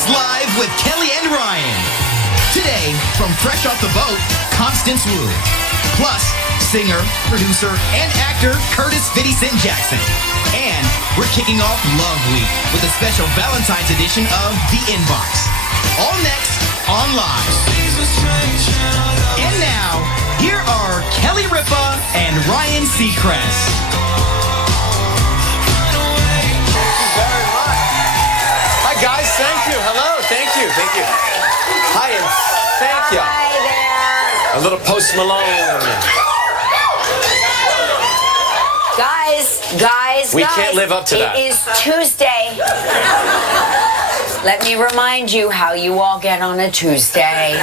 It's Live with Kelly and Ryan. Today, from fresh off the boat, Constance Wu. Plus, singer, producer, and actor Curtis "50 Cent" Jacson. And we're kicking off Love Week with a special Valentine's edition of The Inbox. All next on Live. And now, here are Kelly Ripa and Ryan Seacrest. Hi, guys. Thank you. Hello. Thank you. Thank you. Hi, and thank you. Hi there. A little Post Malone. Guys. We can't live up to that. It is Tuesday. Let me remind you how you all get on a Tuesday.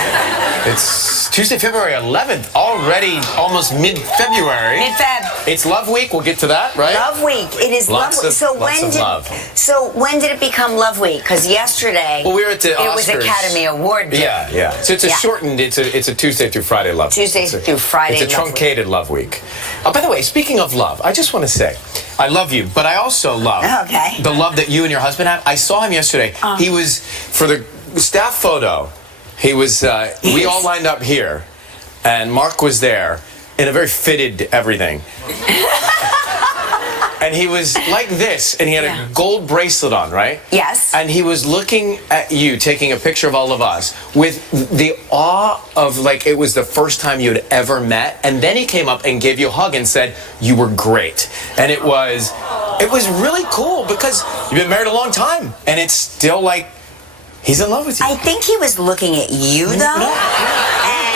It's Tuesday, February 11th. Already almost mid-February. Mid-Feb. It's Love Week. We'll get to that, right? Love Week. It is Lots Love Week. of love. So when did it become Love Week? Because yesterday, Well, we were at the it was Oscars. Academy Award Day. Yeah. So it's a shortened, it's a Tuesday through Friday Love Week. Tuesday through Friday It's a Love Week. truncated Love Week. Oh, by the way, speaking of love, I just want to say, I love you, but I also love the love that you and your husband have. I saw him yesterday. He was, for the staff photo, he was, we all lined up here, and Mark was there in a very fitted everything. And he was like this, and he had a gold bracelet on, right? Yes. And he was looking at you, taking a picture of all of us, with the awe of, like, it was the first time you had ever met. And then he came up and gave you a hug and said, you were great. And it was really cool, because you've been married a long time, and it's still like, he's in love with you. I think he was looking at you, though.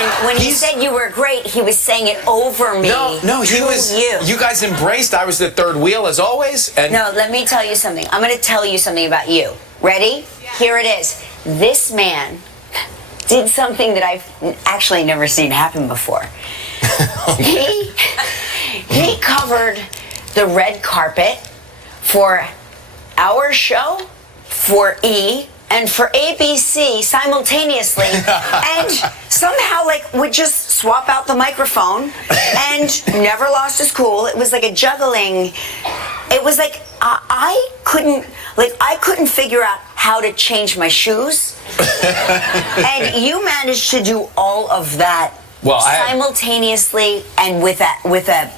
And when he said you were great, he was saying it over me. No, he was. You guys embraced. I was the third wheel, as always. And no, let me tell you something. I'm going to tell you something about you. Ready? Here it is. This man did something that I've actually never seen happen before. He covered the red carpet for our show, for E, and for ABC simultaneously, and somehow, like, would just swap out the microphone and never lost his cool. It was like a juggling. It was like I couldn't figure out how to change my shoes, and you managed to do all of that simultaneously and with a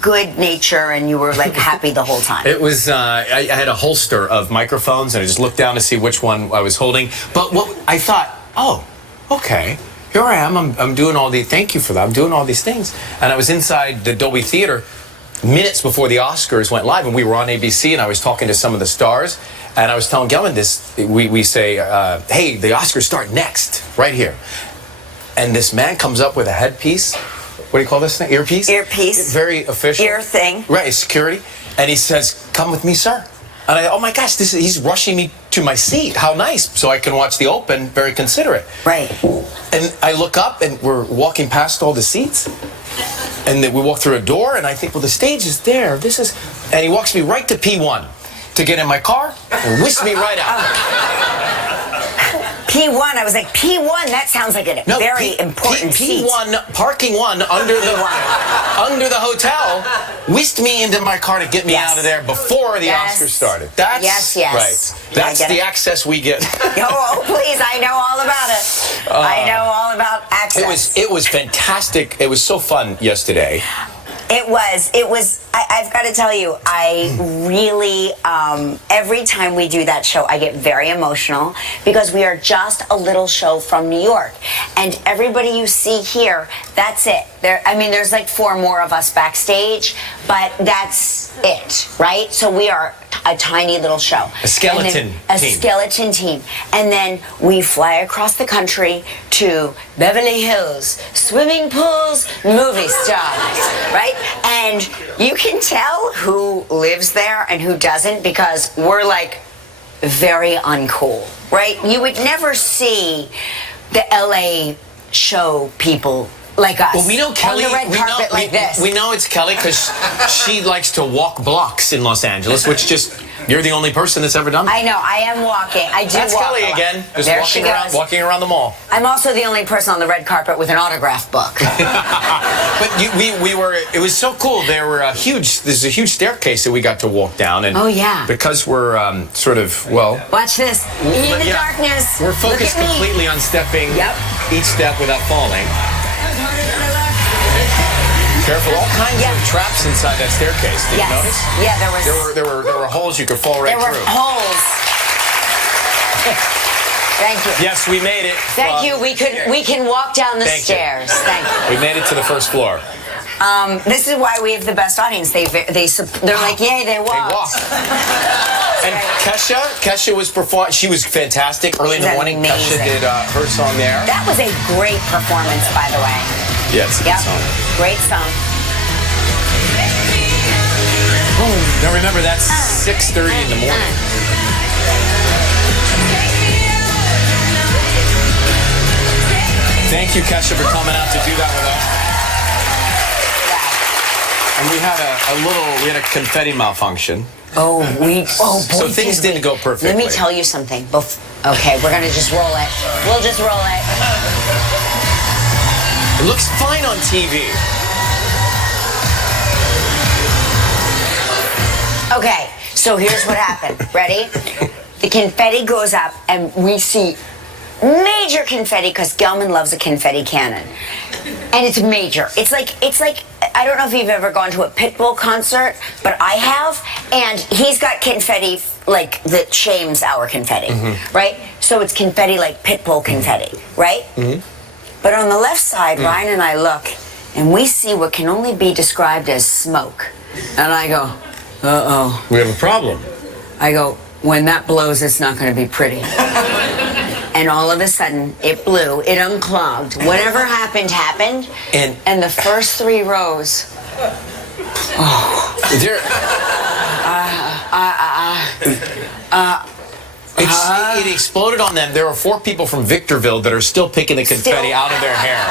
good nature, and you were like happy the whole time. It was, I had a holster of microphones, and I just looked down to see which one I was holding. But what I thought, oh, okay, here I am. I'm doing all these, thank you for that. I'm doing all these things. And I was inside the Dolby Theater minutes before the Oscars went live, and we were on ABC, and I was talking to some of the stars, and I was telling Gelman this, we say, hey, the Oscars start next, right here. And this man comes up with a headpiece. What do you call this thing? Earpiece? Earpiece. Very official. Ear thing. Right, security. And he says, come with me, sir. And I, oh my gosh, he's rushing me to my seat. How nice. So I can watch the Open, very considerate. Right. And I look up, and we're walking past all the seats. And then we walk through a door, and I think, well, the stage is there. And he walks me right to P1 to get in my car and whisk me right out. P1, I was like, P1, that sounds like a very important seat. P1, parking one under the hotel, whisked me into my car to get me out of there before the Oscars started. That's right. That's the access we get. Oh, please, I know all about it. I know all about access. It was fantastic. It was so fun yesterday. It was, I've got to tell you, I really, every time we do that show, I get very emotional, because we are just a little show from New York. And everybody you see here, that's it. There's like 4 more of us backstage, but that's it, right? So we are a tiny little show. A skeleton team. A skeleton team. And then we fly across the country to Beverly Hills, swimming pools, movie stars, right? And you can tell who lives there and who doesn't, because we're like very uncool, right? You would never see the LA show people like us. Well, we know Kelly. On the red we carpet know, like this. We know it's Kelly because she likes to walk blocks in Los Angeles, which just, you're the only person that's ever done that. I know. I am walking. I do That's walk Kelly a lot. again, just There she goes. walking around the mall. I'm also the only person on the red carpet with an autograph book. But we were, it was so cool. There's a huge staircase that we got to walk down. And Oh, yeah. because we're sort of, well, Watch this. In the darkness. we're Look focused at me. completely on stepping each step without falling. Careful, all kinds of traps inside that staircase. Did you notice? Yeah, there was. There were holes you could fall right There were through. holes. Thank you. Yes, we made it. Thank you. We can walk down the Thank you. stairs. Thank you. We made it to the first floor. This is why we have the best audience. They're like, yay, they walked. They walked. And Kesha was performing. She was fantastic. Early in the She's morning, amazing. Kesha did her song there. That was a great performance, by the way. Yes, Yep. Great song. Now remember, that's 6:30 in the morning. Thank you, Kesha, for coming out to do that with us. And we had a confetti malfunction. Oh, boy. So things didn't go perfectly. Let me tell you something. Okay, we're going to just roll it. We'll just roll it. It looks fine on TV. Okay, so here's what happened. Ready? The confetti goes up, and we see major confetti because Gelman loves a confetti cannon, and it's major. It's like I don't know if you've ever gone to a Pitbull concert, but I have, and he's got confetti like that shames our confetti, right? So it's confetti like Pitbull confetti, right? But on the left side, Ryan and I look, and we see what can only be described as smoke, and I go, uh-oh. We have a problem. I go, when that blows, it's not going to be pretty. And all of a sudden, it blew, it unclogged. Whatever happened, happened. And the first 3 rows. It exploded on them. There were 4 people from Victorville that are still picking the confetti out of their hair.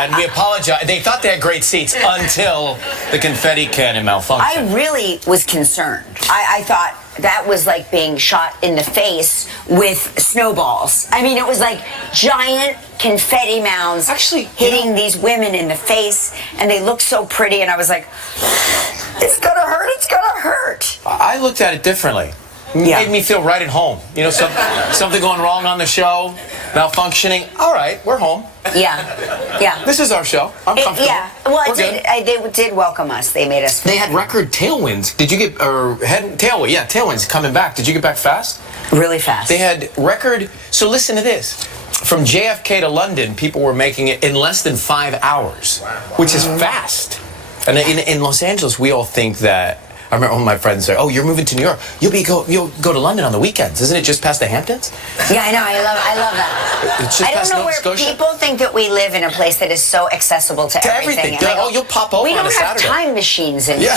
And we apologize. They thought they had great seats until the confetti cannon malfunctioned. I really was concerned. I thought that was like being shot in the face with snowballs. I mean, it was like giant confetti mounds hitting these women in the face, and they looked so pretty, and I was like, it's gonna hurt, it's gonna hurt. I looked at it differently. It made me feel right at home. You know, something going wrong on the show, malfunctioning. All right, we're home. Yeah. This is our show. I'm comfortable. Yeah. Well, We're good. they did welcome us. They made us. They had record tailwinds. Did you get tailwind? Yeah, tailwinds coming back. Did you get back fast? Really fast. They had record. So listen to this. From JFK to London, people were making it in less than 5 hours, which is fast. And in Los Angeles, we all think that. I remember one of my friends say, "Oh, you're moving to New York. You'll go to London on the weekends. Isn't it just past the Hamptons?" Yeah, I know. I love that. It's just I don't past know Nova where Scotia. people think that we live in a place that is so accessible to everything. And I go, you'll pop over we on don't a have Saturday. time machines in here.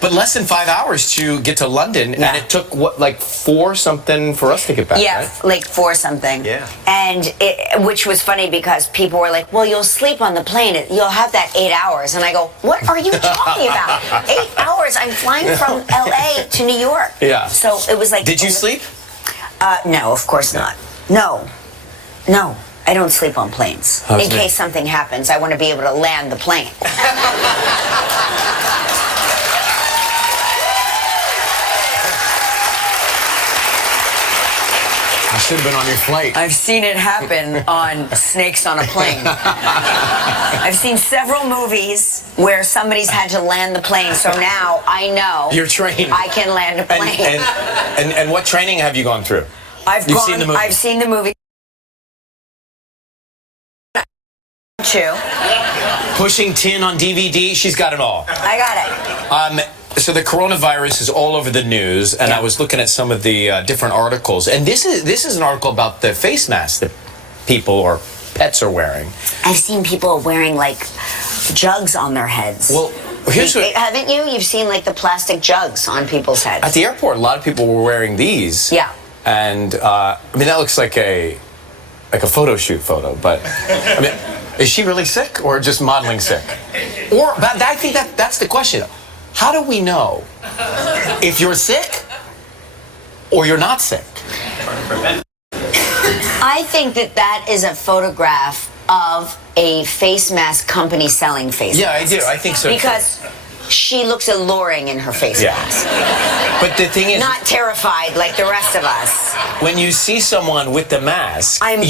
But less than 5 hours to get to London, and it took like 4 something for us to get back. Yeah, right? like 4 something. Yeah. And which was funny because people were like, "Well, you'll sleep on the plane. You'll have that 8 hours." And I go, "What are you talking about? 8 hours? I'm flying from LA to New York." Yeah. So it was like. Did you sleep? No, of course not. No, I don't sleep on planes. In case something happens, I want to be able to land the plane. I should have been on your flight. I've seen it happen on Snakes on a Plane. I've seen several movies where somebody's had to land the plane, so now I know You're trained. I can land a plane. And what training have you gone through? You've seen the movie. I've seen the movie. Too. Pushing Tin on DVD. She's got it all. I got it. So the coronavirus is all over the news, and I was looking at some of the different articles, and this is an article about the face masks that people or pets are wearing. I've seen people wearing like jugs on their heads. Well, here's what. Haven't you? You've seen like the plastic jugs on people's heads. At the airport, a lot of people were wearing these. Yeah. And I mean, that looks like a photo shoot photo, but I mean, Is she really sick or just modeling sick? Or, but I think that's the question. How do we know if you're sick or you're not sick? I think that is a photograph of a face mask company selling face Yeah, masks. I do. I think so. Because she looks alluring in her face mask. But the thing is, Not terrified like the rest of us. when you see someone with the mask, can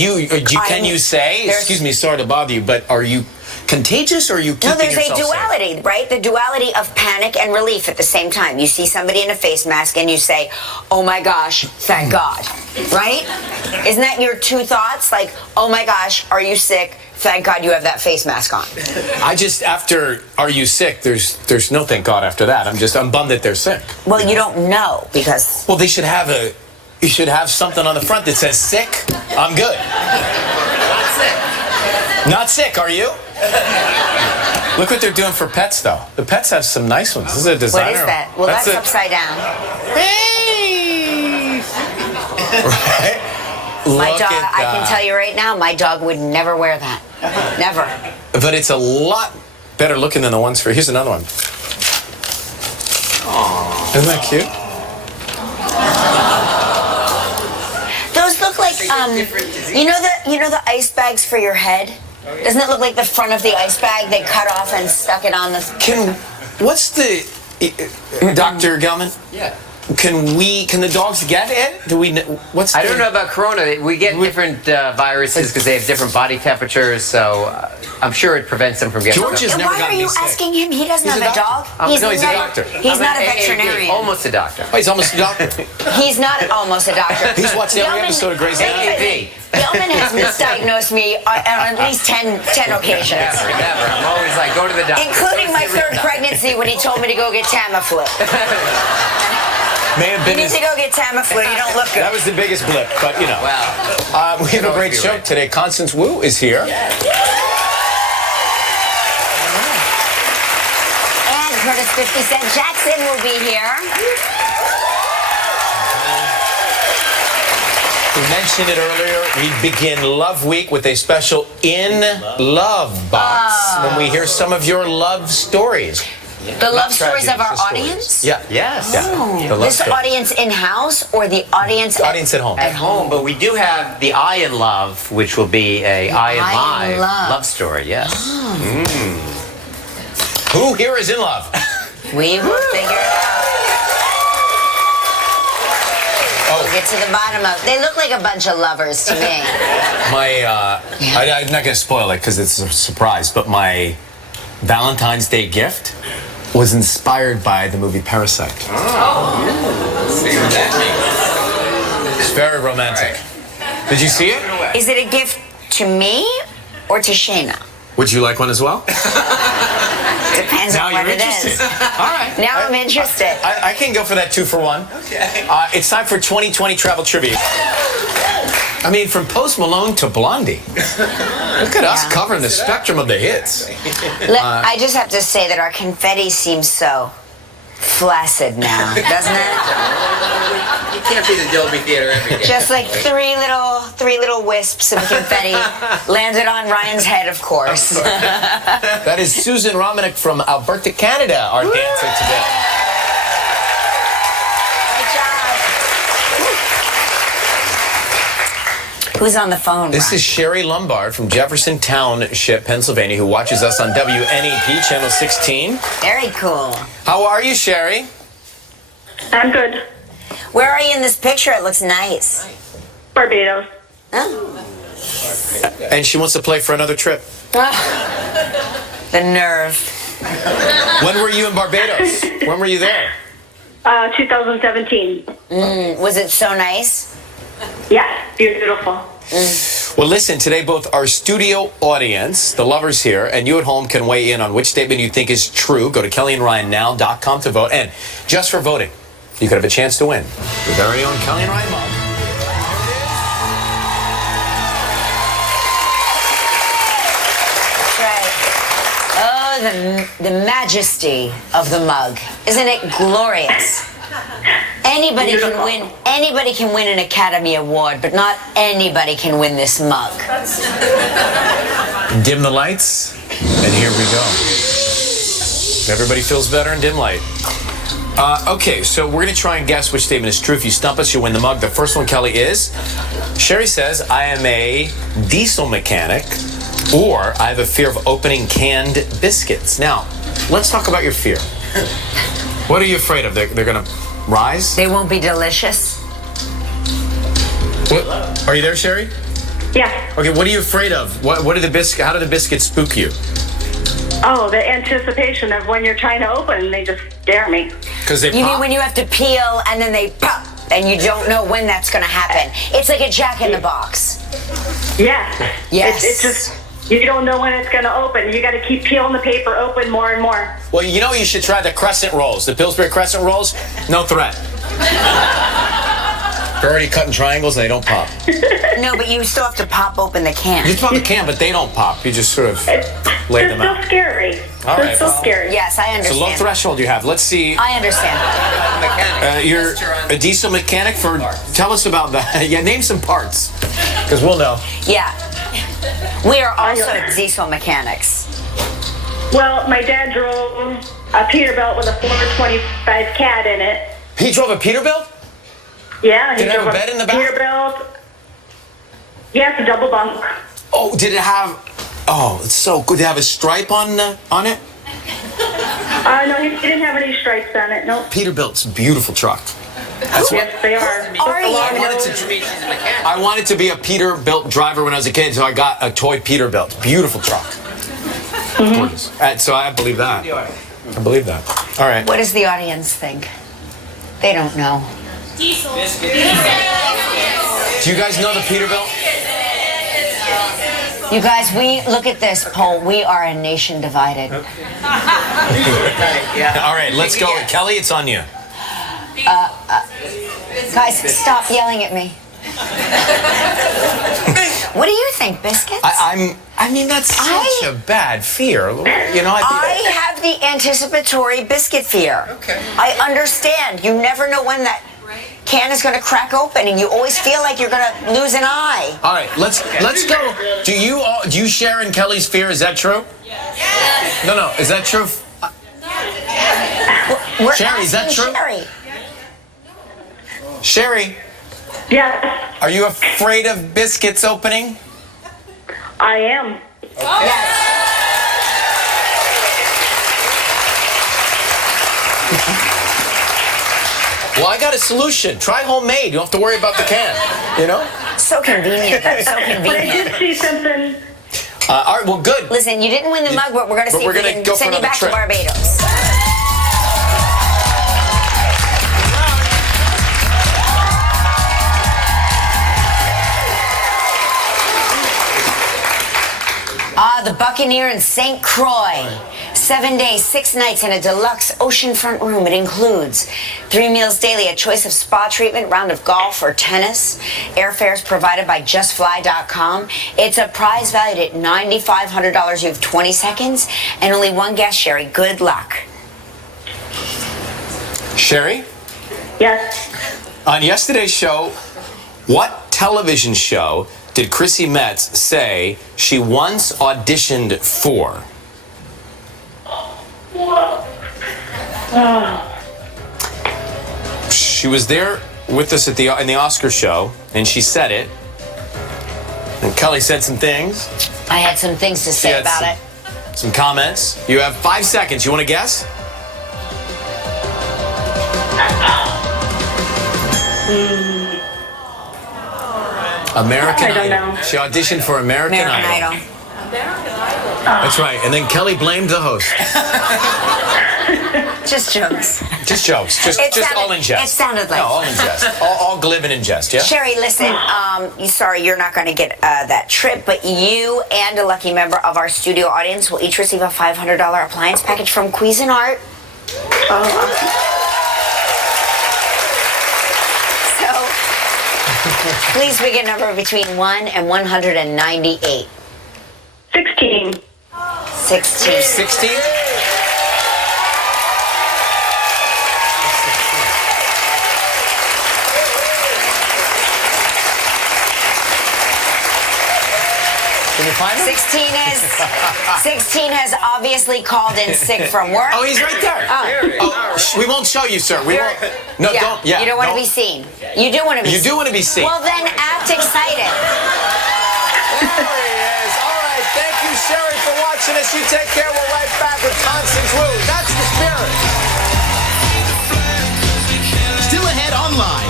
you say, excuse me, sorry to bother you, but are you contagious or are you keeping No, there's yourself a duality, right? The duality of panic and relief at the same time. You see somebody in a face mask and you say, oh my gosh, thank God, right? Isn't that your two thoughts? Like, oh my gosh, are you sick? Thank God you have that face mask on. After are you sick, there's no thank God after that. I'm bummed that they're sick. Well, you don't know because... Well, you should have something on the front that says sick, I'm good. Not sick, are you? Look what they're doing for pets, though. The pets have some nice ones. This is a designer. What is that? Well, that's upside down. Hey! Right? My Look dog, at I can tell you right now, my dog would never wear that. Never. But it's a lot better looking than the ones for... Here's another one. Aww. Isn't that cute? Those look like, you know the ice bags for your head? Doesn't it look like the front of the ice bag they cut off and stuck it on the... What's the... Dr. Gelman? Yeah. Can the dogs get it? I don't know about corona. We get different viruses because they have different body temperatures, so I'm sure it prevents them from getting George sick. has And never why are gotten you me sick. asking him? He doesn't He's have a a dog. doctor. No, he's a doctor. He's not a veterinarian. Almost a doctor. Oh, he's almost a doctor. He's not almost a doctor. He's watched every Yeoman- episode of Grey's Anatomy. Yeoman has misdiagnosed me on at least 10 occasions. Never. I'm always like, go to the doctor. Including my Go to the third doctor. pregnancy when he told me to go get Tamiflu. May have You been need to go get Tamiflu. You don't look good. That was the biggest blip, but you know. Wow. We have a great be show right. today. Constance Wu is here. And Curtis 50 Cent Jacson will be here. We mentioned it earlier. We begin Love Week with a special In Love box when we hear some of your love stories. The love stories tragedies, of our the stories. audience? Yeah. Yes. Yeah. The love This stories. audience in-house or the audience Audience at home. At home, but we do have the I in Love, which will be a I in I in Live Love. story, yes. Who here is in love? We will figure it out. Oh, We'll get to the bottom of it. They look like a bunch of lovers to me. I'm not going to spoil it because it's a surprise, but my Valentine's Day gift was inspired by the movie Parasite. See what that means. It's very romantic. Did you see it? Is it a gift to me or to Shayna? Would you like one as well? Depends Now on you're what it interested. is. All right. Now I'm interested. I can go for that 2-for-1. Okay. It's time for 2020 travel trivia. I mean, from Post Malone to Blondie. Look at us Yeah. covering the spectrum of the hits. I just have to say that our confetti seems so flaccid now, doesn't it? You can't be the Dolby Theater every day. Just like three little wisps of confetti landed on Ryan's head, of course. That is Susan Romanick from Alberta, Canada, our dancer today. Good job. Who's on the phone? This Ryan? is Sherry Lombard from Jefferson Township, Pennsylvania, who watches us on WNEP, Channel 16. Very cool. How are you, Sherry? I'm good. Where are you in this picture? It looks nice. Barbados. Oh. And she wants to play for another trip. The nerve. When were you in Barbados? When were you there? 2017. Was it so nice? Yeah, beautiful. Well, listen, today both our studio audience, the lovers here, and you at home can weigh in on which statement you think is true. Go to KellyandRyanNow.com to vote. And just for voting, you could have a chance to win your very own Kelly and Ryan mug. That's right. Oh, the majesty of the mug. Isn't it glorious? Anybody can win. Anybody can win an Academy Award, but not anybody can win this mug. Dim the lights, and here we go. Everybody feels better in dim light. Okay, so we're going to try and guess which statement is true. If you stump us, you win the mug. The first one, Kelly, is Sherry says, I am a diesel mechanic, or I have a fear of opening canned biscuits. Now, let's talk about your fear. What are you afraid of? They're going to rise? They won't be delicious. What? Are you there, Sherry? Yeah. Okay, what are you afraid of? How do the biscuits spook you? Oh, the anticipation of when you're trying to open and they just stare me. Because they You pop? mean when you have to peel and then they pop and you don't know when that's going to happen? It's like a Jack in the Box. Yeah. Yes. It's just, you don't know when it's going to open. You got to keep peeling the paper open more and more. Well, you know you should try the crescent rolls. The Pillsbury crescent rolls, no threat. They're already cut in triangles and they don't pop. No, but you still have to pop open the can. You pop the can, but they don't pop. You just sort of lay them They're out. still scary. All They're right, still well. scary. Yes, I It's a understand. low threshold you have. Let's see. I understand. You're a diesel mechanic for. Tell us about that. Yeah, name some parts, because we'll know. Yeah. We are also diesel mechanics. Well, my dad drove a Peterbilt with a 425 cat in it. He drove a Peterbilt? Yeah, he Did it have drove a bed in the back? Peterbilt. Yes, a double bunk. Oh, did it have? Oh, it's so good. Did it have a stripe on it? No, he didn't have any stripes on it. Nope. Peterbilt's a beautiful truck. That's what. Yes, they are. Are you? I wanted to be a Peterbilt driver when I was a kid, so I got a toy Peterbilt. Beautiful truck. Gorgeous. So I believe that. I believe that. All right. What does the audience think? They don't know. Do you guys know the Peterbilt? You guys, we look at this poll. We are a nation divided. All right, let's go. Kelly, it's on you. Guys, stop yelling at me. What do you think, Biscuits? I mean, that's such a bad fear. You know, I have the anticipatory biscuit fear. Okay. I understand. You never know when that can is going to crack open, and you always feel like you're going to lose an eye. All right, let's go. Do you share in Kelly's fear? Is that true? Yes. No. Is that true? We're Sherry, is that asking true? Sherry. Sherry, Yes, are you afraid of biscuits opening? I am. Well, I got a solution. Try homemade. You don't have to worry about the can. You know? So convenient. That's so But I convenient. did see something. All right, well, good. Listen, you didn't win the mug, but we're going to But see we're if we gonna can go for send you another back trip. to Barbados. The Buccaneer in St. Croix. 7 days, 6 nights in a deluxe oceanfront room. It includes 3 meals daily, a choice of spa treatment, round of golf or tennis. Airfares provided by JustFly.com. It's a prize valued at $9,500. You have 20 seconds and only one guest, Sherry. Good luck. Sherry, Yes. on yesterday's show, what television show did Chrissy Metz say she once auditioned for? She was there with us in the Oscar show, and she said it. And Kelly said some things. I had some things to say had about some- it. Some comments. You have 5 seconds. You want to guess? American I don't Idol. know. She auditioned for American Idol. Idol. That's right. And then Kelly blamed the host. Just jokes. Just jokes. Just all in jest. It sounded like. No, all in jest. All glib and in jest, yeah? Sherry, listen, sorry you're not going to get that trip, but you and a lucky member of our studio audience will each receive a $500 appliance package from Cuisinart. So, please pick a number between 1 and 198. 16. 16. 16? Can you find him? 16 has obviously called in sick from work. Oh, he's right there. We won't show you, sir. We won't. No, don't. Yeah, you don't want to be seen. You do want to be seen. You do want to be seen. Well, then act excited. There he is. All right. Thank you, Sherry, for watching us. You take care. We're right back with Constance Wu. That's the spirit. Still ahead on live.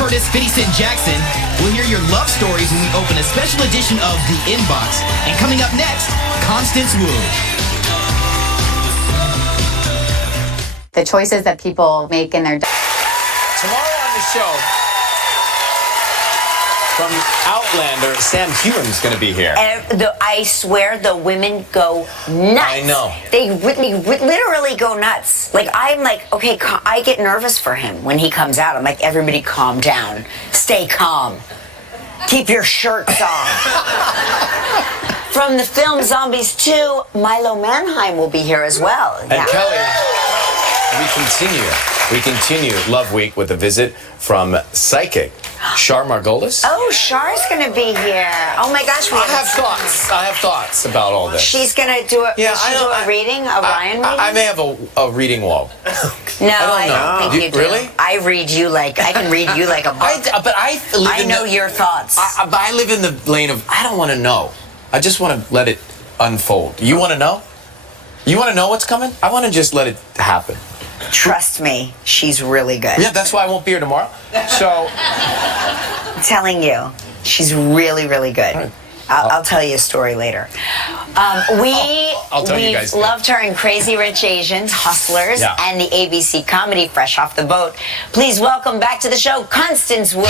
Curtis 50 Cent Jacson will hear your love stories when we open a special edition of The Inbox. And coming up next, Constance Wu. The choices that people make in their Tomorrow on the show, from Outlander, Sam Heughan's going to be here. I swear the women go nuts. I know. They literally go nuts. Like, I'm like, okay, I get nervous for him when he comes out. I'm like, everybody calm down. Stay calm. Keep your shirts on. From the film Zombies 2, Milo Manheim will be here as well. And Kelly, we continue Love Week with a visit from psychic Shar Margolis. Oh, Char's going to be here. Oh my gosh, I have thoughts about all this. She's going to do a reading, a Ryan reading? I may have a reading wall. No, I don't think you do. Really? I read you like, I can read you like a book. I know your thoughts. But I live in the lane of, I don't want to know. I just want to let it unfold. You want to know? You want to know what's coming? I want to just let it happen. Trust me, she's really good. Yeah, that's why I won't be here tomorrow. So, I'm telling you, she's really, really good. Right. I'll tell you a story later. I'll tell you guys. We've loved her in Crazy Rich Asians, Hustlers, and the ABC comedy Fresh Off the Boat. Please welcome back to the show, Constance Wu.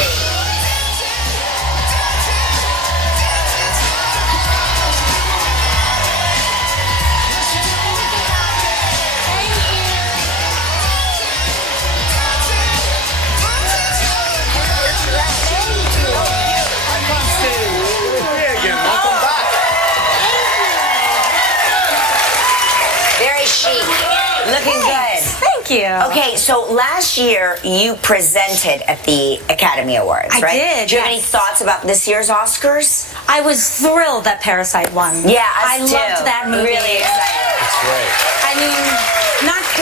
Looking good. Thank you. Okay, so last year you presented at the Academy Awards, right? I did. Do you have any thoughts about this year's Oscars? I was thrilled that Parasite won. Yeah, I loved that movie. Really excited. It's great. I mean,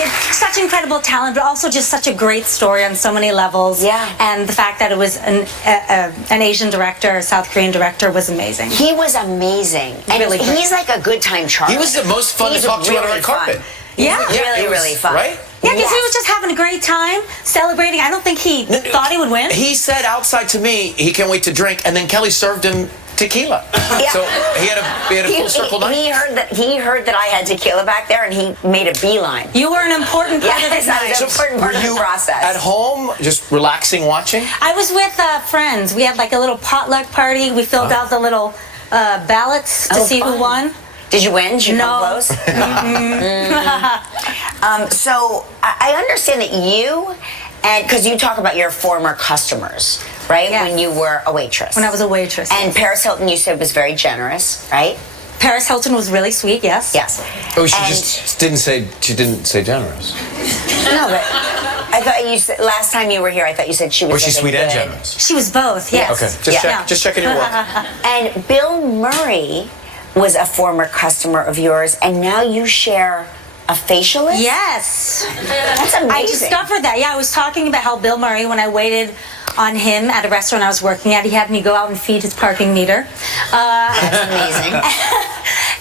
it's such incredible talent, but also just such a great story on so many levels. Yeah. And the fact that it was an Asian director, a South Korean director, was amazing. He was amazing. And Really great. he's like a good time charmer. He was the most fun to talk to on the red carpet. Yeah. Really fun. Right? Yeah, because he was just having a great time, celebrating. I don't think he thought he would win. He said outside to me he can't wait to drink, and then Kelly served him tequila. Yeah. So he had a full circle night. He heard that I had tequila back there, and he made a beeline. You were an important part of his I night. was an important part of the process. At home, just relaxing, watching? I was with friends. We had like a little potluck party. We filled out the little ballots to see who won. Did you win? Did you come No. close? So I understand that you, and because you talk about your former customers, right? Yes. When you were a waitress. When I was a waitress. And Paris Hilton, you said, was very generous, right? Paris Hilton was really sweet, yes. Yes. Oh, she And- just didn't say. She didn't say generous. No, but I thought you said last time you were here. I thought you said she was. Was she like a sweet and good- generous? She was both, yes. Okay, just checking your work. And Bill Murray was a former customer of yours, and now you share a facialist? Yes. That's amazing. I discovered that. Yeah, I was talking about how Bill Murray, when I waited on him at a restaurant I was working at, he had me go out and feed his parking meter. That's amazing.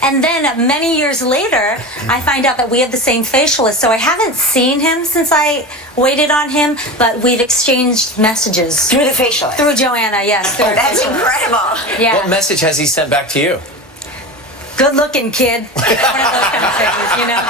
And then many years later, I find out that we have the same facialist. So I haven't seen him since I waited on him, but we've exchanged messages. Through the facialist? Through Joanna, yes. Through her That's facialist. incredible. Yeah. What message has he sent back to you? Good looking, kid. One of those kind of things, you know?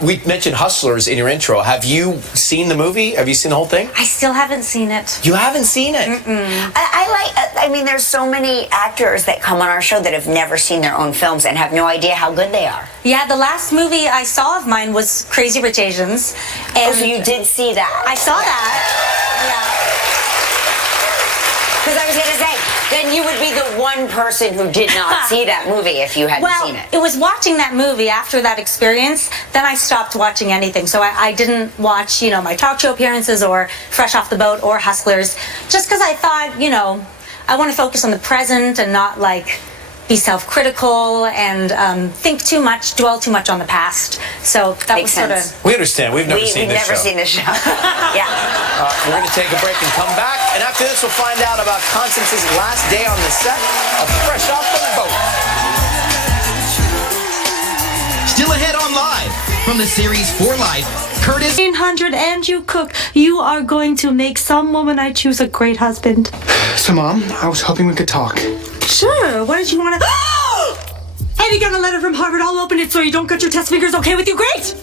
We mentioned Hustlers in your intro. Have you seen the movie? Have you seen the whole thing? I still haven't seen it. You haven't seen it? I mean, there's so many actors that come on our show that have never seen their own films and have no idea how good they are. Yeah, the last movie I saw of mine was Crazy Rich Asians. And So you did see that? I saw that. Because I was going to say, then you would be the one person who did not see that movie if you hadn't Well, seen it. it was watching that movie after that experience, then I stopped watching anything. So I didn't watch, my talk show appearances or Fresh Off the Boat or Hustlers, just because I thought, I want to focus on the present and not be self-critical and think too much, dwell too much on the past. So that Makes was sort sense. of. We understand. We've never seen We've this never show. seen this show. Yeah. We're going to take a break and come back. And after this, we'll find out about Constance's last day on the set of Fresh Off the Boat. Still ahead on Live from the series For Life, Curtis 100 and you cook. You are going to make some woman I choose a great husband. So, Mom, I was hoping we could talk. Sure. What did you want to? Have you got a letter from Harvard? I'll open it so you don't cut your test fingers. Okay with you? Great.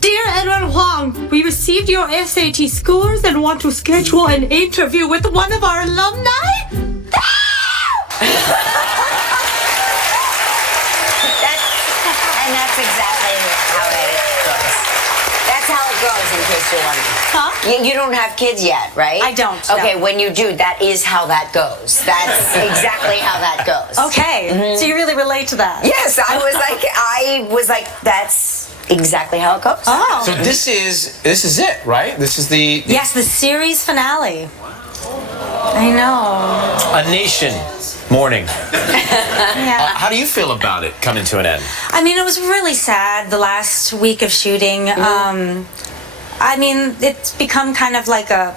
Dear Edwin Huang, we received your SAT scores and want to schedule an interview with one of our alumni. That's exactly how it goes. That's how it goes, in case you're wondering. Huh? You don't have kids yet, right? I don't, Okay, no. when you do, that is how that goes. That's exactly how that goes. Okay, so you really relate to that? Yes, I was like, that's exactly how it goes. Oh. So this is it, right? This is the Yes, the series finale. I know. A Nation morning. Yeah. How do you feel about it coming to an end? I mean, it was really sad the last week of shooting. I mean, it's become kind of like a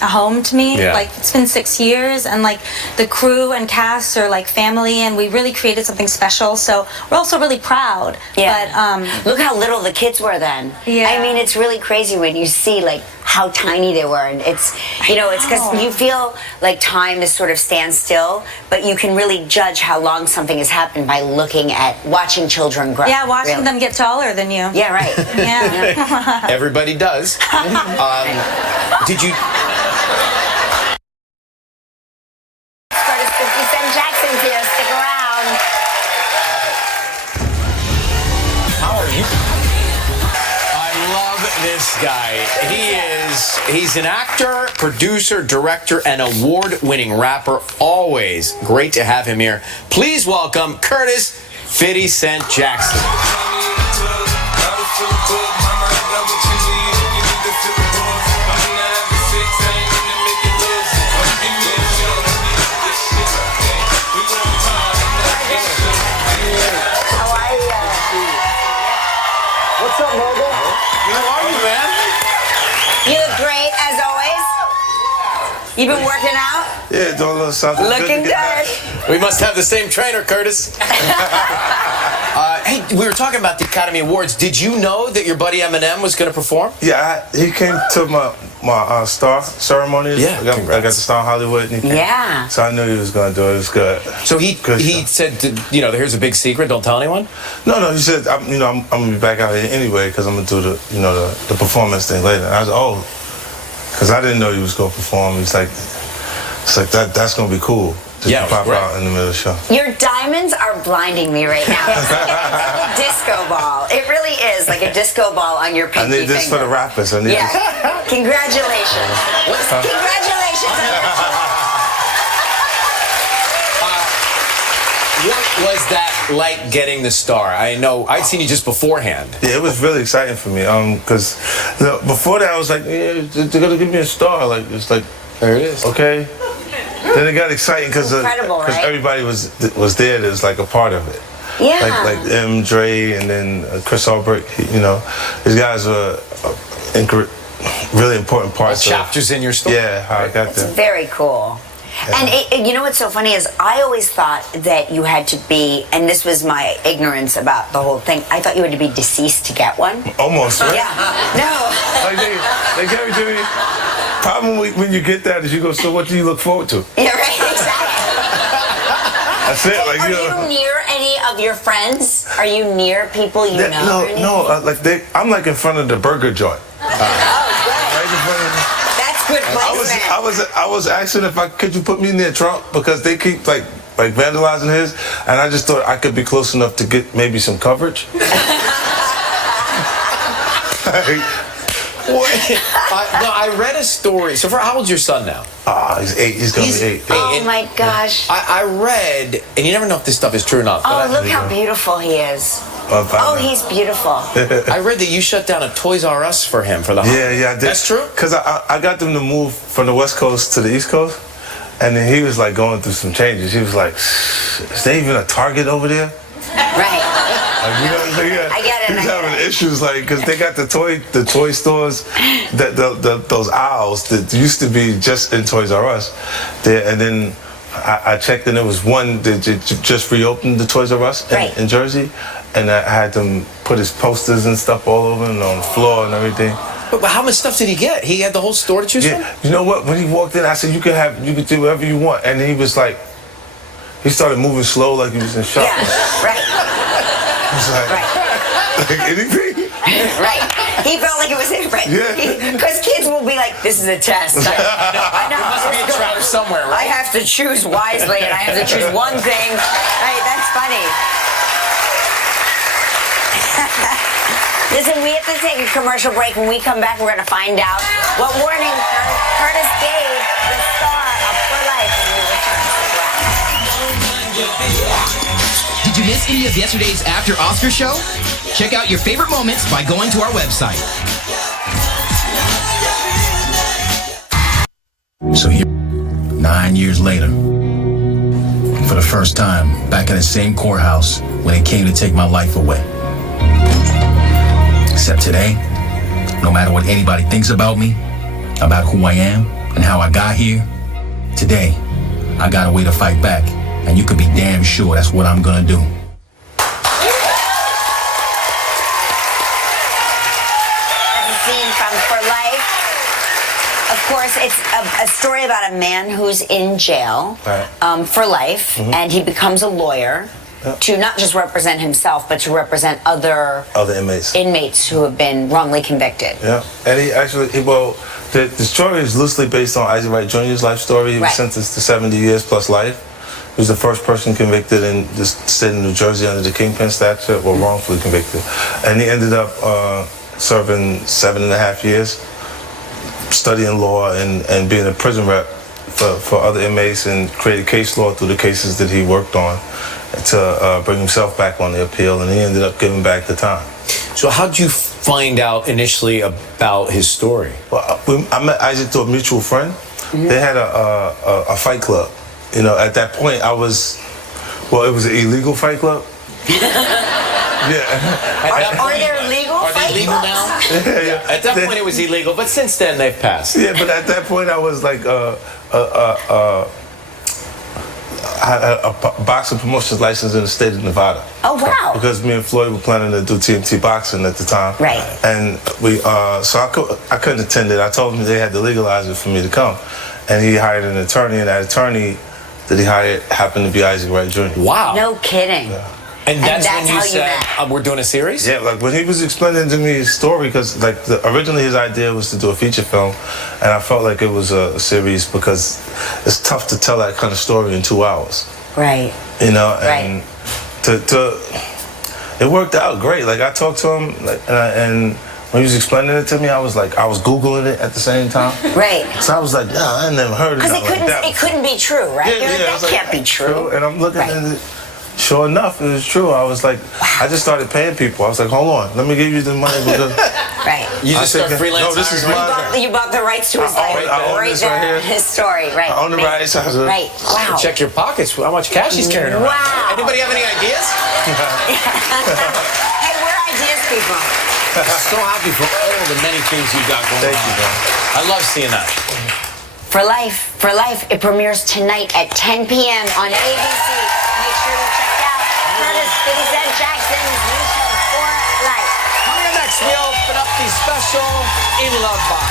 home to me. Yeah. Like, it's been 6 years, and like the crew and cast are like family, and we really created something special. So we're also really proud. Yeah. But Look how little the kids were then. Yeah. I mean, it's really crazy when you see like how tiny they were, and it's it's because you feel like time is sort of stands still, but you can really judge how long something has happened by watching children grow. yeah, watching really. them get taller than you. Yeah, right. Yeah. Everybody does. Did you? Curtis 50 Cent Jackson's here. Stick around. How are you? I love this guy. He's an actor, producer, director, and award-winning rapper. Always great to have him here. Please welcome Curtis 50 Cent Jacson. How are you? What's up, Mogul? How are you, man? You look great as always. You've been working out. Yeah, doing a little something. Looking to get good. We must have the same trainer, Curtis. Hey, we were talking about the Academy Awards. Did you know that your buddy Eminem was going to perform? back. Yeah, he came to my star ceremony. Yeah, I got the star in Hollywood. And he came. Yeah. So I knew he was going to do it. It was good. So he Good said, here's a big secret. Don't tell anyone. No, he said, I'm gonna be back out here anyway because I'm gonna do the performance thing later. And I was because I didn't know he was gonna perform. It's like that's gonna be cool. To Yeah, pop right. out in the middle of the show. Your diamonds are blinding me right now. It's like a disco ball. It really is like a disco ball on your I pinky need this finger. for the rappers. I need this. Yeah. Congratulations. Congratulations. What was that like getting the star? I know I'd seen you just beforehand. Yeah, it was really exciting for me. Because before that, I was like, yeah, they're gonna give me a star. Like it's like, There it is. okay. Then it got exciting because Incredible, right? everybody was there. That was like a part of it. Yeah. Like M, Dre, and then Chris Albrecht. These guys were really important parts. Chapters in your story. Yeah, how I got It's there. very cool. And you know what's so funny is I always thought that you had to be, and this was my ignorance about the whole thing, I thought you had to be deceased to get one. Almost, right? Yeah. No. Like they gave it to me. Problem when you get that is you go, so what do you look forward to? Yeah, right, exactly. That's it. Like Are you near any of your friends? Are you near people you know? or anything? I'm like in front of the burger joint. Right in front of That's good placement. I was asking could you put me near Trump because they keep like vandalizing his, and I just thought I could be close enough to get maybe some coverage. I read a story. So, how old's your son now? He's 8. He's gonna be 8. Oh my gosh. I read, and you never know if this stuff is true or not. Oh, But look how beautiful he is. Oh, he's beautiful. I read that you shut down a Toys R Us for him for the Yeah, I did. That's true? Because I got them to move from the West Coast to the East Coast. And then he was like going through some changes. He was like, is there even a Target over there? Right. Like, you know, I get it. He was having issues, like, because they got the toy stores, those aisles that used to be just in Toys R Us. There, and then I checked, and there was one that just reopened, the Toys R Us in Jersey, and I had them put his posters and stuff all over and on the floor and everything. But how much stuff did he get? He had the whole store to choose from? You know what? When he walked in, I said, you can do whatever you want. And he was like, he started moving slow like he was in shock. Yeah, right. He was like, like anything? Right. He felt like it was it, right? Yeah. Because kids will be like, this is a test. I know. There must be a trap somewhere, right? I have to choose wisely, and I have to choose one thing. Right, that's funny. Listen, we have to take a commercial break. When we come back, we're going to find out what warning Curtis gave the star of For Life when we return to the Did you miss any of yesterday's After Oscar show? Check out your favorite moments by going to our website. So here, 9 years later, for the first time, back in the same courthouse when they came to take my life away. Except today, no matter what anybody thinks about me, about who I am and how I got here, today, I got a way to fight back. And you can be damn sure that's what I'm gonna do. That's a scene from For Life. Of course, it's a story about a man who's in jail for life, and he becomes a lawyer. To not just represent himself, but to represent other inmates who have been wrongly convicted. Yeah, and he actually, the story is loosely based on Isaac Wright Jr.'s life story. He was sentenced to 70 years plus life. He was the first person convicted in the state of New Jersey under the Kingpin statute, or wrongfully convicted. And he ended up serving 7.5 years, studying law and being a prison rep for other inmates, and created case law through the cases that he worked on to bring himself back on the appeal, and he ended up giving back the time. So how did you find out initially about his story? Well, I met Isaac through a mutual friend. They had a fight club. You know, at that point, it was an illegal fight club. Yeah. Are there legal fight legal clubs? now? Yeah. At that point, it was illegal, but since then, they've passed. Yeah, but at that point, I was like I had a boxing promotions license in the state of Nevada. Oh, wow. Because me and Floyd were planning to do TMT boxing at the time. Right. And we, so I couldn't attend it. I told him they had to legalize it for me to come. And he hired an attorney, and that attorney that he hired happened to be Isaac Wright Jr. Wow. No kidding. Yeah. And that's when how you you said, met. we're doing a series? Yeah, like when he was explaining to me his story, because like originally his idea was to do a feature film, and I felt like it was a series because it's tough to tell that kind of story in 2 hours. Right. You know, and it worked out great. Like I talked to him, and when he was explaining it to me, I was Googling it at the same time. Right. So I was like, I never heard of it. Because it couldn't be true, right? That can't be true. And I'm looking at it. Sure enough, it was true. I was like, I just started paying people. I was like, hold on, let me give you the money. Because right. You just start freelancing. No, this is my. You bought the rights to his life. I own this right here. His story, right? I own the rights. Right. Wow. Check your pockets. How much cash he's carrying around. Wow. Anybody have any ideas? Hey, we're ideas people. So happy for all the many things you've got going on. Thank you, man. I love seeing that. For Life. It premieres tonight at 10 p.m. on ABC. Make sure you check out Curtis Jackson's new show, For Life. Coming up next, we open up the special In Love box.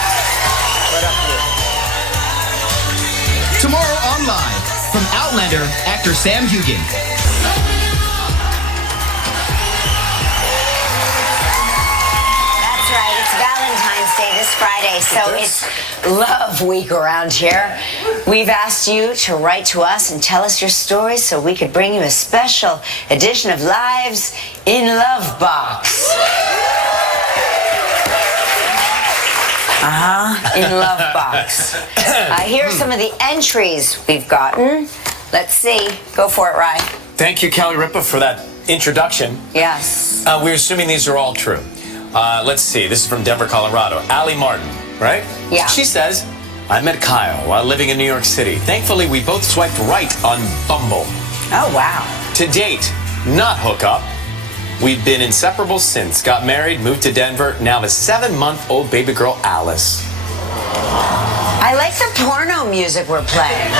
Right up here. Tomorrow on Live, from Outlander, actor Sam Hugan. That's right, it's Valentine's Day this Friday, so it's Love Week around here. We've asked you to write to us and tell us your stories so we could bring you a special edition of Lives in Love Box. In Love Box. Here are some of the entries we've gotten. Let's see. Go for it, Rye. Thank you, Kelly Ripa, for that introduction. Yes. We're assuming these are all true. Let's see. This is from Denver, Colorado. Allie Martin, right? Yeah. She says, I met Kyle while living in New York City. Thankfully, we both swiped right on Bumble. Oh, wow. To date, not hook up. We've been inseparable since. Got married, moved to Denver, now have a 7-month-old baby girl, Alice. I like the porno music we're playing.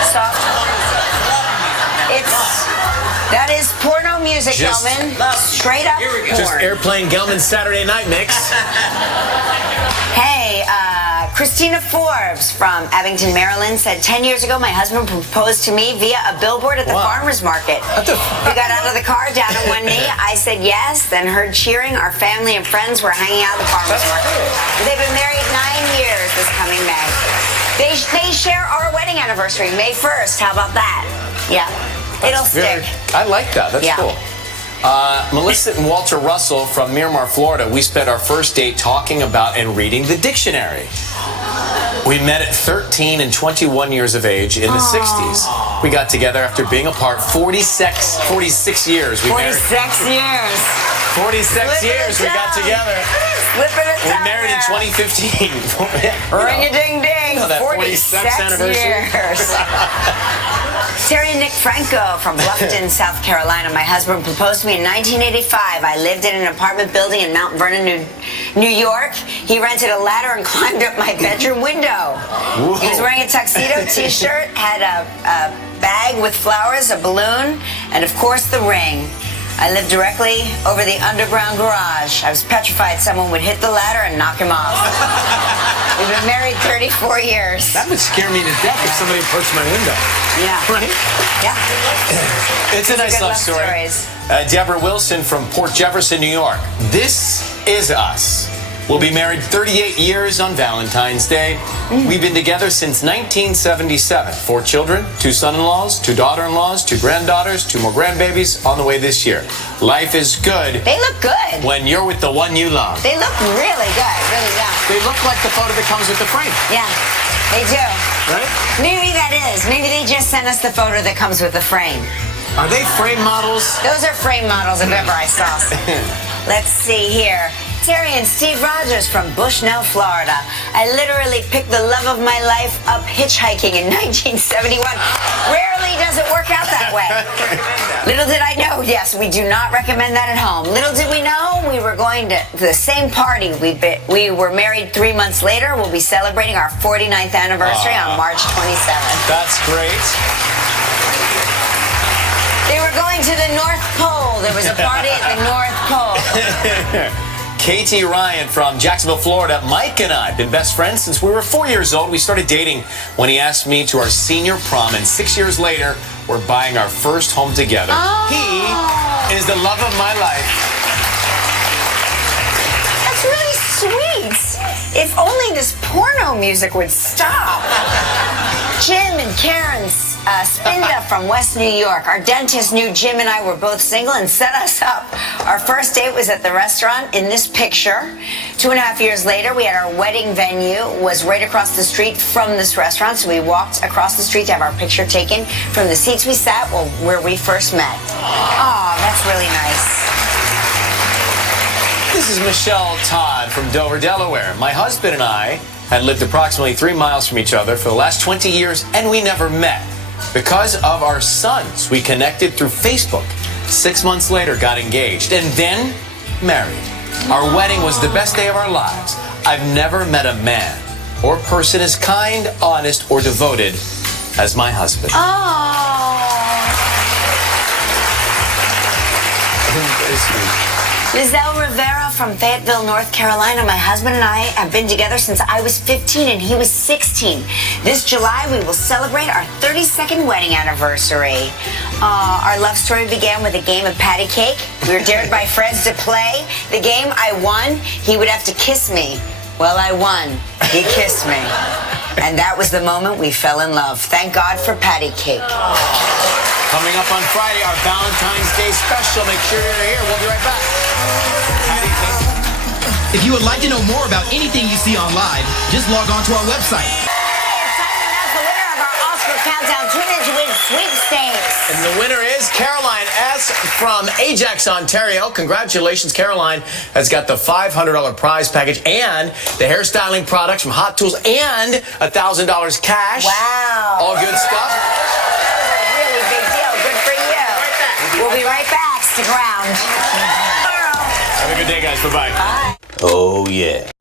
That is porno music, Just- Gelman. Straight up porn. Just airplane Gelman's Saturday night mix. Hey, Christina Forbes from Abington, Maryland said 10 years ago my husband proposed to me via a billboard at the farmer's market. We got out of the car down on one knee. I said yes, then heard cheering. Our family and friends were hanging out at the farmer's market. They've been married 9 years this coming May. They share our wedding anniversary, May 1st. How about that? Yeah, it'll stick. I like that. That's cool. Melissa and Walter Russell from Miramar, Florida, we spent our first date talking about and reading the dictionary. We met at 13 and 21 years of age in the 60s. We got together after being apart 46 years. We 46 years. 46 years we got together. We married in 2015. Ring-a-ding-ding. You know that 46 anniversary. years. Terry and Nick Franco from Bluffton, South Carolina. My husband proposed to me in 1985. I lived in an apartment building in Mount Vernon, New York. He rented a ladder and climbed up my bedroom window. Whoa. He was wearing a tuxedo t-shirt, had a bag with flowers, a balloon, and of course the ring. I lived directly over the underground garage. I was petrified someone would hit the ladder and knock him off. We've been married 34 years. That would scare me to death if somebody approached my window. Yeah. Right? Yeah. It's a nice good love story. Deborah Wilson from Port Jefferson, New York. This is us. We'll be married 38 years on Valentine's Day. We've been together since 1977. 4 children, 2 son-in-laws, 2 daughter-in-laws, 2 granddaughters, 2 more grandbabies on the way this year. Life is good. They look good. When you're with the one you love. They look really good, really young. They look like the photo that comes with the frame. Yeah, they do. Right? Maybe that is. Maybe they just sent us the photo that comes with the frame. Are they frame models? Those are frame models if ever I saw some. Let's see here. Terry and Steve Rogers from Bushnell, Florida. I literally picked the love of my life up hitchhiking in 1971. Rarely does it work out that way. Little did I know, yes, we do not recommend that at home. Little did we know we were going to the same party. We were married 3 months later. We'll be celebrating our 49th anniversary on March 27th. That's great. They were going to the North Pole. There was a party at the North Pole. Katie Ryan from Jacksonville, Florida. Mike and I have been best friends since we were 4 years old. We started dating when he asked me to our senior prom, and 6 years later, we're buying our first home together. He is the love of my life. That's really sweet. If only this porno music would stop. Jim and Karen Spinda from West New York. Our dentist knew Jim and I were both single and set us up. Our first date was at the restaurant in this picture. 2.5 years later, we had our wedding venue was right across the street from this restaurant, so we walked across the street to have our picture taken from the seats we sat where we first met. Oh, that's really nice. This is Michelle Todd from Dover, Delaware. My husband and I had lived approximately 3 miles from each other for the last 20 years, and we never met. Because of our sons, we connected through Facebook. 6 months later, got engaged, and then married. Our wedding was the best day of our lives. I've never met a man or person as kind, honest, or devoted as my husband. Lizelle Rivera from Fayetteville, North Carolina. My husband and I have been together since I was 15 and he was 16. This July, we will celebrate our 32nd wedding anniversary. Our love story began with a game of patty cake. We were dared by friends to play the game. I won. He would have to kiss me. Well, I won. He kissed me. And that was the moment we fell in love. Thank God for patty cake. Coming up on Friday, our Valentine's Day special. Make sure you're here. We'll be right back. If you would like to know more about anything you see on live, just log on to our website. Hey, it's time to announce the winner of our Oscar Countdown Tune-In to Win sweepstakes. And the winner is Caroline S. from Ajax, Ontario. Congratulations, Caroline has got the $500 prize package and the hairstyling products from Hot Tools and $1,000 cash. Wow. All good stuff. That was a really big deal. Good for you. We'll be right back. Stick around. Have a good day, guys. Bye-bye. Bye. Oh, yeah.